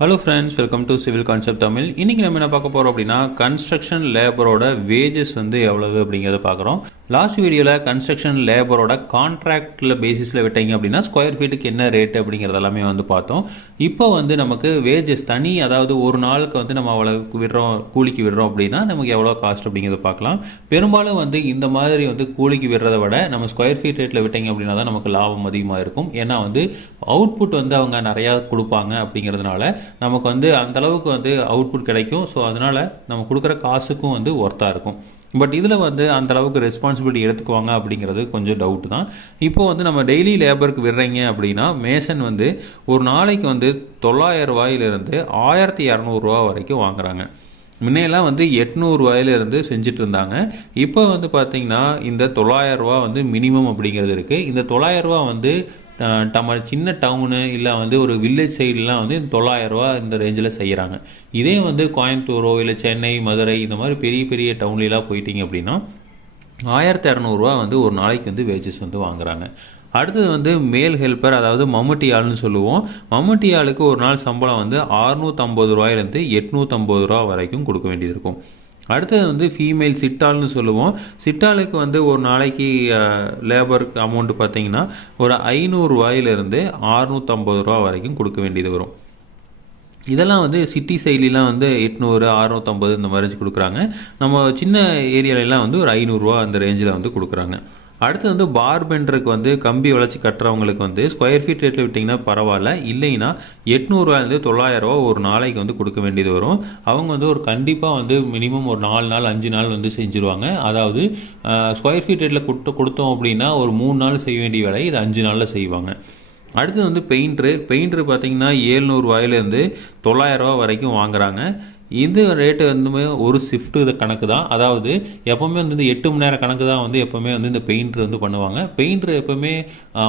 Hello friends, welcome to civil concept Tamil. இன்றைக்கி நம்ம என்ன பார்க்க போகிறோம் அப்படின்னா, கன்ஸ்ட்ரக்ஷன் லேபரோட வேஜஸ் வந்து எவ்வளவு அப்படிங்கிறத பார்க்குறோம். லாஸ்ட் வீடியோவில் கன்ஸ்ட்ரக்ஷன் லேபரோட கான்ட்ராக்டில் பேசிஸில் விட்டீங்க அப்படின்னா ஸ்கொயர் ஃபீட்டுக்கு என்ன ரேட் அப்படிங்கிறது எல்லாமே வந்து பார்த்தோம். இப்போ வந்து நமக்கு வேஜஸ் தனி, அதாவது ஒரு நாளுக்கு வந்து நம்ம அவ்வளோ விடுறோம், கூலிக்கு விடுறோம் அப்படின்னா நமக்கு எவ்வளோ காஸ்ட் அப்படிங்கிறத பார்க்கலாம். பெரும்பாலும் வந்து இந்த மாதிரி வந்து கூலிக்கு விடுறதை விட நம்ம ஸ்கொயர் ஃபீட் ரேட்டில் விட்டீங்க அப்படின்னா தான் நமக்கு லாபம் அதிகமாக இருக்கும். ஏன்னா வந்து அவுட்புட் வந்து அவங்க நிறையா கொடுப்பாங்க அப்படிங்கிறதுனால நமக்கு வந்து அந்தளவுக்கு வந்து அவுட்புட் கிடைக்கும். ஸோ அதனால் நம்ம கொடுக்குற காசுக்கும் வந்து ஒர்த்தாக இருக்கும். பட் இதில் வந்து அந்தளவுக்கு ரெஸ்பான்சிபிலிட்டி எடுத்துக்குவாங்க அப்படிங்கிறது கொஞ்சம் டவுட் தான். இப்போ வந்து நம்ம டெய்லி லேபருக்கு விடுறீங்க அப்படின்னா மேசன் வந்து ஒரு நாளைக்கு வந்து 900 ரூபாயிலிருந்து 1200 வரைக்கும் வாங்குறாங்க. முன்னையெல்லாம் வந்து 800 ரூபாயிலிருந்து செஞ்சுட்டு இருந்தாங்க. இப்போ வந்து பார்த்திங்கன்னா இந்த 900 ரூபா வந்து மினிமம் அப்படிங்கிறது இருக்குது. இந்த 900 ரூபா வந்து நம்ம சின்ன டவுனு இல்லை வந்து ஒரு வில்லேஜ் சைட்லாம் வந்து 900 ரூபா இந்த ரேஞ்சில் செய்கிறாங்க. இதே வந்து கோயம்புத்தூரோ இல்லை சென்னை, மதுரை இந்த மாதிரி பெரிய பெரிய டவுன்லாம் போயிட்டீங்க அப்படின்னா 1200 வந்து ஒரு நாளைக்கு வந்து வேஜஸ் வந்து வாங்குறாங்க. அடுத்தது வந்து மேல் ஹெல்ப்பர், அதாவது மம்முட்டி ஆள்னு சொல்லுவோம். மம்முட்டி ஆளுக்கு ஒரு நாள் சம்பளம் வந்து 650 ரூபாயிலேருந்து 850 ரூபா வரைக்கும் கொடுக்க வேண்டியது இருக்கும். அடுத்தது வந்து ஃபீமேல் சிட்டால்னு சொல்லுவோம். சிட்டாலுக்கு வந்து ஒரு நாளைக்கு லேபருக்கு அமௌண்ட்டு பார்த்திங்கன்னா ஒரு 500 ரூபாயிலிருந்து 650 ரூபா வரைக்கும் கொடுக்க வேண்டியது வரும். இதெல்லாம் வந்து சிட்டி சைட்லாம் வந்து 800, 650 இந்த மாதிரி கொடுக்குறாங்க. நம்ம சின்ன ஏரியாலெலாம் வந்து ஒரு 500 ரூபா அந்த ரேஞ்சில் வந்து கொடுக்குறாங்க. அடுத்து வந்து பார்பெண்டருக்கு வந்து கம்பி வளைச்சி கட்டுறவங்களுக்கு வந்து ஸ்கொயர் ஃபீட் ரேட்டில் விட்டிங்கன்னா பரவாயில்ல, இல்லைன்னா 800 ரூபாயிலேருந்து 900 ரூபா ஒரு நாளைக்கு வந்து கொடுக்க வேண்டியது வரும். அவங்க வந்து ஒரு கண்டிப்பாக வந்து மினிமம் ஒரு 4 நாள் 5 நாள் வந்து செஞ்சுருவாங்க. அதாவது ஸ்கொயர் ஃபீட் ரேட்டில் கொடுத்தோம் அப்படின்னா ஒரு 3 நாள் செய்ய வேண்டிய வேலை இது 5 நாளில் செய்வாங்க. அடுத்தது வந்து பெயிண்ட்ரு பார்த்திங்கன்னா 700 ரூபாயிலேருந்து 900 ரூபா வரைக்கும் வாங்குறாங்க. இது ரேட்டு வந்து ஒரு ஷிஃப்ட்டு இது கணக்கு தான். அதாவது எப்போவுமே வந்து இந்த 8 மணி நேரம் கணக்கு தான் வந்து எப்போவுமே வந்து இந்த பெயிண்டர் வந்து பண்ணுவாங்க. பெயிண்டர் எப்போவுமே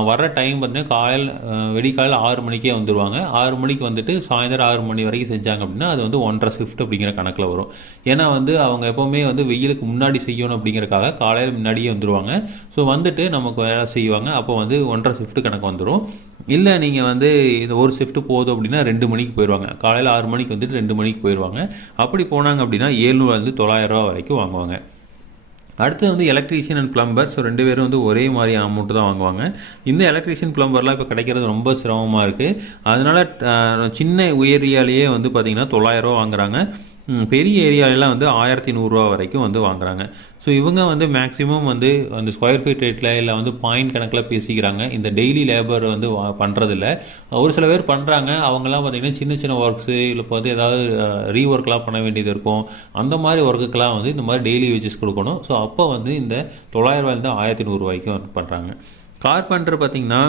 வர டைம் பார்த்தீங்கன்னா வெடிக்காலையில் 6 மணிக்கே வந்துடுவாங்க. 6 மணிக்கு வந்துட்டு சாயந்தரம் 6 மணி வரைக்கும் செஞ்சாங்க அப்படின்னா அது வந்து 1.5 ஷிஃப்ட் அப்படிங்கிற கணக்கில் வரும். ஏன்னா வந்து அவங்க எப்போவுமே வந்து வெயிலுக்கு முன்னாடி செய்யணும் அப்படிங்கிறக்காக காலையில் முன்னாடியே வந்துடுவாங்க. ஸோ வந்துட்டு நமக்கு வேலை செய்வாங்க. அப்போ வந்து 1.5 ஷிஃப்ட் கணக்கு வந்துடும். இல்லை நீங்கள் வந்து இந்த ஒரு ஷிஃப்ட்டு போதும் அப்படின்னா 2 மணிக்கு போயிடுவாங்க. காலையில் 6 மணிக்கு வந்துட்டு 2 மணிக்கு போயிடுவாங்க. அப்படி போனாங்க அப்படின்னா 700 900 ரூபா வரைக்கும் வாங்குவாங்க. அடுத்து வந்து எலக்ட்ரீஷியன் அண்ட் பிளம்பர். ஸோ 2 பேரும் வந்து ஒரே மாதிரி அமௌண்ட்டு தான் வாங்குவாங்க. இந்த எலக்ட்ரீஷியன் பிளம்பர்லாம் இப்போ கிடைக்கிறது ரொம்ப சிரமமாக இருக்குது. அதனால் சின்ன ஏரியாலேயே வந்து பார்த்திங்கன்னா 900 ரூபா வாங்குறாங்க. பெரிய ஏரியாலெலாம் வந்து 1100 ரூபா வரைக்கும் வந்து வாங்குறாங்க. ஸோ இவங்க வந்து மேக்ஸிமம் வந்து அந்த ஸ்கொயர் ஃபீட் ரேட்டில் இல்லை வந்து பாயிண்ட் கணக்கில் பேசிக்கிறாங்க. இந்த டெய்லி லேபர் வந்து பண்ணுறதில்ல. ஒரு சில பேர் பண்ணுறாங்க. அவங்கெல்லாம் பார்த்திங்கன்னா சின்ன சின்ன ஒர்க்ஸு இல்லை இப்போ வந்து ஏதாவது ரீஒர்க்லாம் பண்ண வேண்டியது இருக்கும். அந்த மாதிரி ஒர்க்குக்கெலாம் வந்து இந்த மாதிரி டெய்லி வேஜஸ் கொடுக்கணும். ஸோ அப்போ வந்து இந்த 900 ரூபாயிலேருந்து 1100 ரூபாய்க்கும் பண்ணுறாங்க. கார்பெண்டர் பார்த்திங்கன்னா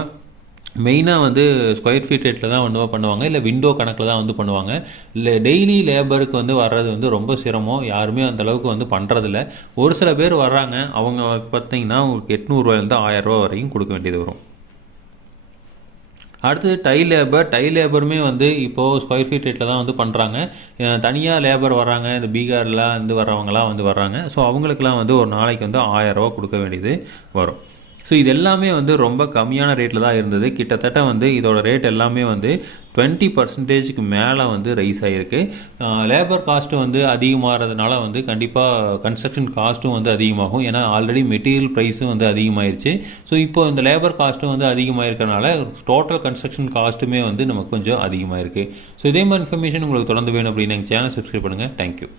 மெயினாக வந்து ஸ்கொயர் ஃபீட் ரேட்டில் தான் வந்து பண்ணுவாங்க, இல்லை விண்டோ கணக்கில் தான் வந்து பண்ணுவாங்க. இல்லை டெய்லி லேபருக்கு வந்து வர்றது வந்து ரொம்ப சிரமம். யாருமே அந்தளவுக்கு வந்து பண்ணுறதில்ல. ஒரு சில பேர் வர்றாங்க. அவங்க பார்த்திங்கன்னா உங்களுக்கு 800 ரூபாயிலேருந்து 1000 ரூபா வரைக்கும் கொடுக்க வேண்டியது வரும். அடுத்தது டைல் லேபருமே வந்து இப்போது ஸ்கொயர் ஃபீட் ரேட்டில் தான் வந்து பண்ணுறாங்க. தனியாக லேபர் வர்றாங்க, இந்த பீகார்லாம் வந்து வர்றவங்களாம் வந்து வர்றாங்க. ஸோ அவங்களுக்குலாம் வந்து ஒரு நாளைக்கு வந்து 1000 ரூபா கொடுக்க வேண்டியது வரும். ஸோ இது எல்லாமே வந்து ரொம்ப கம்மியான ரேட்டில் தான் இருந்தது. கிட்டத்தட்ட வந்து இதோட ரேட் எல்லாமே வந்து 20% மேலே வந்து ரைஸ் ஆகிருக்கு. லேபர் காஸ்ட்டு வந்து அதிகமாகிறதுனால வந்து கண்டிப்பாக கன்ஸ்ட்ரக்ஷன் காஸ்ட்டும் வந்து அதிகமாகும். ஏன்னா ஆல்ரெடி மெட்டீரியல் ப்ரைஸும் வந்து அதிகமாகிருச்சு. ஸோ இப்போ இந்த லேபர் காஸ்ட்டும் வந்து அதிகமாகிருக்கனால டோட்டல் கன்ஸ்ட்ரக்ஷன் காஸ்ட்டுமே வந்து நமக்கு கொஞ்சம் அதிகமாக இருக்குது. ஸோ இதே மாதிரி இன்ஃபர்மேஷன் உங்களுக்கு தொடர்ந்து வேணும் அப்படின்னு எங்கள் சேனல் சப்ஸ்கிரைப் பண்ணுங்கள். தேங்க்யூ.